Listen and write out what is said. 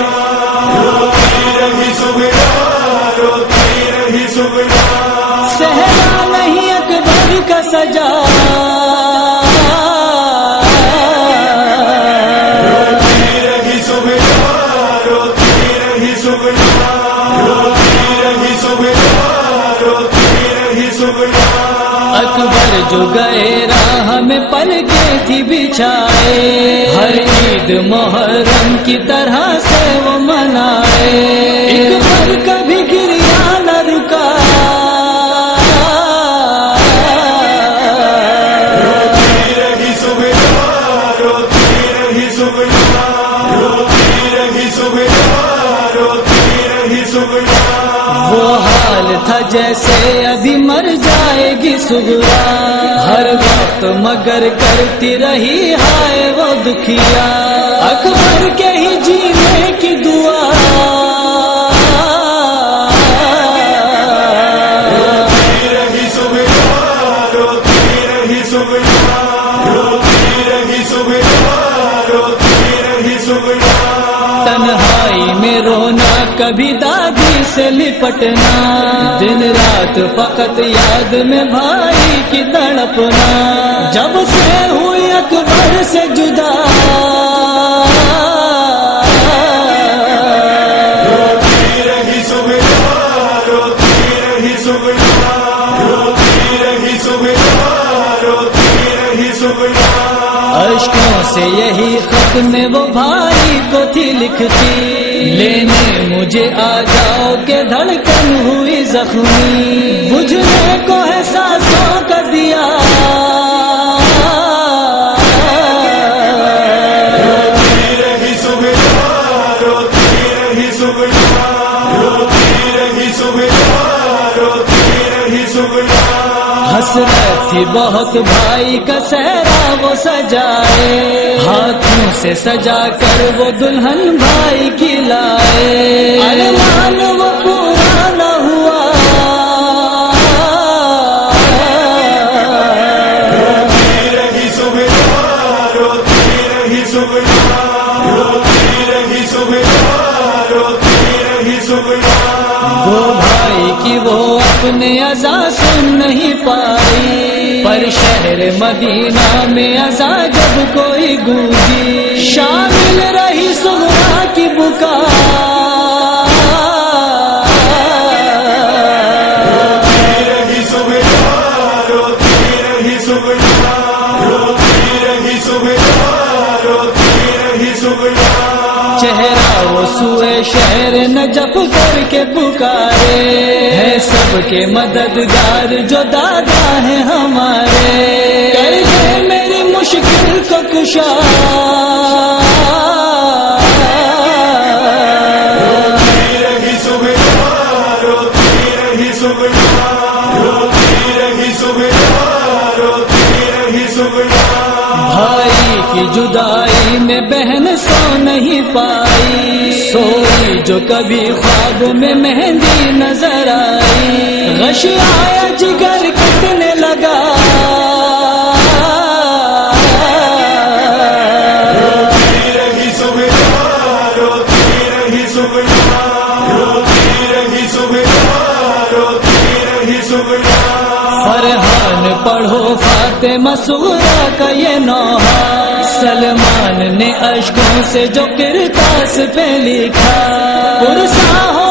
सुगना, रोती रही सुगना, रोती रही सुगना। सहरा नहीं अकबर का सजा, रोती रही सुगना, रोती रही सुगना, रोती रही सुगना, रोती रही सुगना। अकबर जो गए राह में पलकें थी बिछाए, हर ईद मुहर्रम की तरह से वो मनाए, एक पल कभी गिरिया न रुका। रोती रही सुगना, रोती रही सुगना, रोती रही सुगना, रोती रही सुगना। वो हाल था जैसे अभी मर जाएगी सुगरा, हर वक्त मगर करती रही हाय वो दुखिया, अकबर के ही जीने की दुआ। रोती रही सुगना, रोती रही सुगना, रोती रही सुगना, रोती रही सुगना। तन्हाई में रोना कभी दादी से लिपटना, दिन रात फकत याद में भाई की तड़पना, जब से हुई अकबर से जुदा। रोती रही सुगना, रोती रही सुगना, रोती रही सुगना, रोती रही सुगना। अश्कों से यही खत में वो भाई को थी लिखती, लेने मुझे आ जाओ के धड़कन हुई जख्मी, बुझने को है सांसों का दिया। रोती रही सुगना, रोती रही सुगना, रोती रही सुगना, रोती रही सुगना। हसरत थी बहुत भाई का सहरा वो सजाए, हाथों से सजा कर वो दुल्हन भाई की लाए, अरमान वो पूरा न हुआ। रोती रही सुगना, रोती रही सुगना, रोती रही सुगना, रोती रही सुगना। वो भाई की वो अपने अज़ा सुन नहीं पाई, पर शहर मदीना में अज़ा जब कोई गूंजी, शामिल रही सुगरा की पुकार। रोती रही सुगना, रोती रही सुगना, रोती रही सुगना, रोती रही सुगना। चेहरा वो सुए शहर नजफ करके पुकारे, है सबके मददगार जो दादा है हमारे, कर दे मेरी मुश्किल को कुशा। रोती रही सुगना, रोती रही सुगना, रोती रही सुगना, रोती रही सुगना। भाई की जुदाई में बहन सो नहीं पाई, सोई जो कभी ख्वाब में मेहंदी नजर आई, गश आया जिगर कटने लगा। रोती रही सुगना, रोती रही सुगना, रोती रही सुगना, रोती रही सुगना। फरहान पढ़ो फातिमा सुगरा का ये नौहा, सलमान ने अश्कों से जो किरतास पे लिखा, पुरसा हो